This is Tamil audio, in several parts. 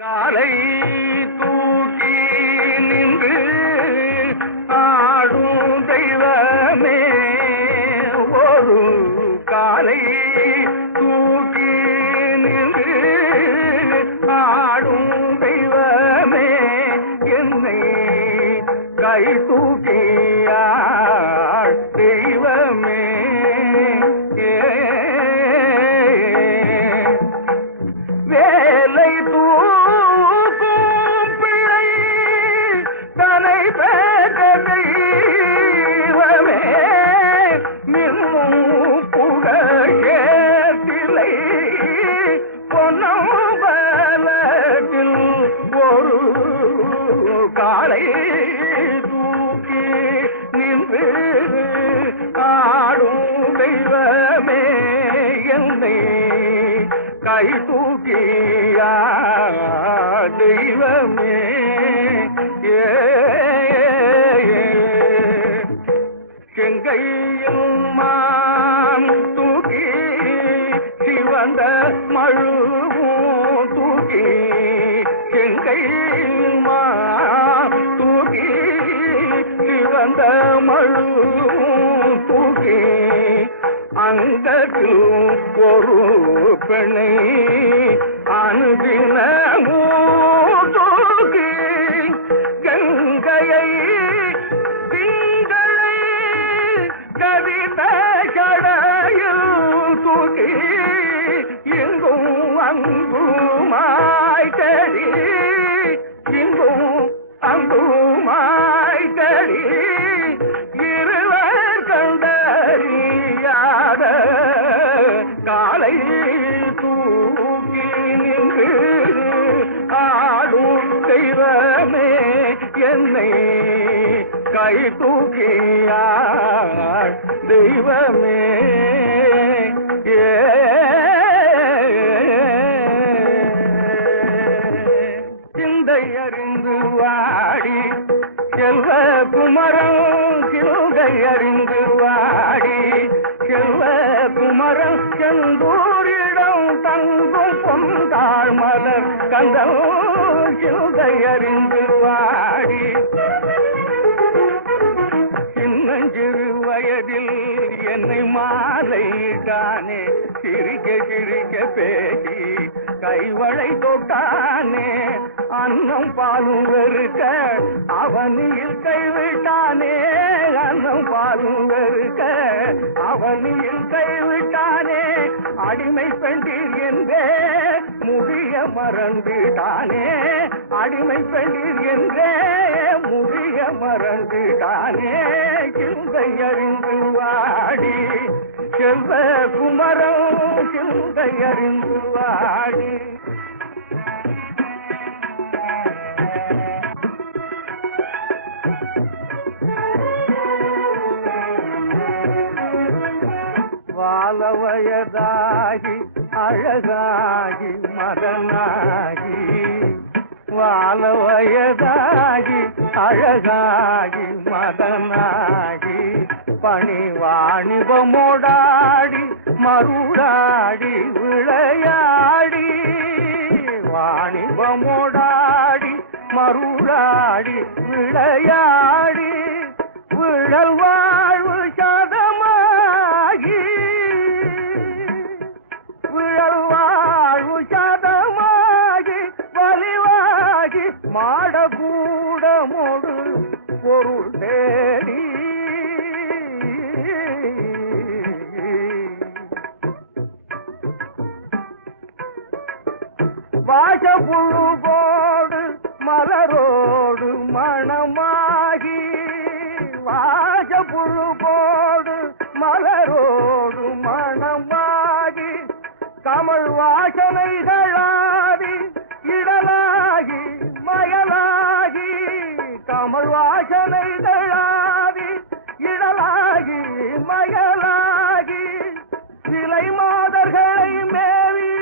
காலை தூக்கி நின்று ஆடும் தெய்வமே, ஒரு காலை தூக்கி நின்று ஆடும் தெய்வமே, என்னை கை தூக்கியாள் தெய்வமே. வேலை தூக்கும் பிள்ளை தனை பெற்ற தெய்வமே, நின்னும் புகழேத்திலை பொன்னும் பலத்தில் ஒரு காலை தூக்கி நின்று ஆடும் தெய்வமே, என்னை கை தூக்கியா தெய்வமே. செங்கையில் மான் தூக்கி சிவந்த மழுவும் தூக்கி, செங்கையில் மான் தூக்கி சிவந்த மழுவும் தூக்கி, அங்கத்தில் ஒரு பெண்ணை அனுதினமும் தூக்கி, கங்கையை திங்களை கவித கடையில் தூக்கி, எங்கும் அங்குமாய் தேடி, எங்கும் அங்குமாய் தேடி, இருவர் கண்டறியாத காலை தூக்கி நின்று ஆடும் தெய்வமே, என்னை கை தூக்கியாள் தெய்வமே. சிந்தை அறிந்து வாடி செல்வ குமரன், சிந்தை அறிந்து வாடி செல்வ குமரன், செந்தூரிடம் தங்கும் பொந்தாள் மலர் கந்தம், சிந்தை அறிந்து வாடி சின்னஞ்சிறு வயதில் என்னை மாலையிட்டானே, சிரிக்க சிரிக்க பேசி கைவளை தொட்டானே, அன்னம் பாலும் வெறுக்க அவனியில் கைவிட்டானே, அன்னம் பாலும் வெறுக்க அவனியில் கைவிட்டானே, அடிமை பெண்டீர் என்றே முடிய மறந்துட்டானே, அடிமை பெண்டீர் என்றே முடிய மறந்துட்டானே, சிந்தை அறிந்து வாடி செல்வ குமரன், சிந்தை அறிந்து வாடி. வால வயதாகி அழகாகி மதனாகி, வால வயதாகி அழகாகி மதனாகி, பணி வாணிபமோடாடி மருளாடி விளையாடி, வாணிபமோடாடி மருளாடி விளையாடி, விழல் வாழ்வு சதமாகி, விழல் வாழ்வு சதமாகி, வலிவாகி மாடகூடமோடு பொருள் தேடி, வாசப்புழு போடு மலரோடு மணமாகி, வாசப்புழு போடு மலரோடு மணமாகி, கமல் வாசனைகளாதி இடலாகி மயலாகி, கமல் வாசனைகளாதி இடலாகி மயலாகி, சிலை மாதர்களை மேவி,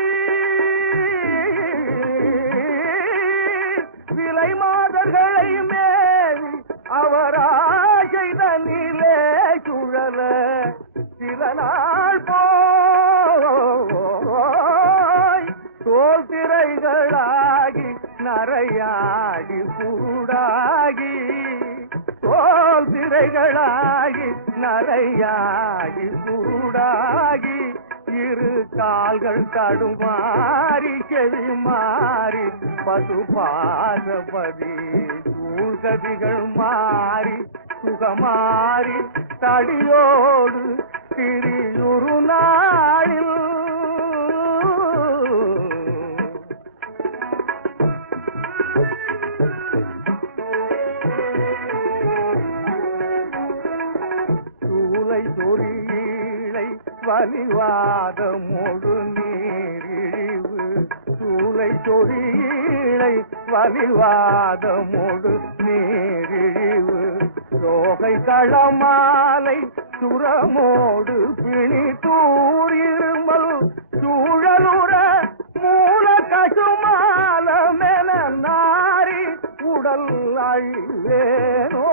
சிலை மாதர்களை மேவி அவராசைதனிலே சுழல, சில நாள் போய் தோல் நரையாகி குருடாகி தோல் திரைகளாகி நரையாகி குருடாகி இரு கால்கள் தடுமாறி செவி மாறி பசுபாசபதி சூழ்கதிகள் மாறி சுகமாறி தடியோடு திரியுரு நாளில் சூலை சொரியீழை வலிவாதமோடு நீரிழிவு சூலை சொரியீழை வலிவாதமோடு நீரிழிவு ரோகை களமாலை சுரமோடு பிணி தூரிருமல் சூழலுற மூல கசுமாலமென நாரி உடல் அழிவேனோ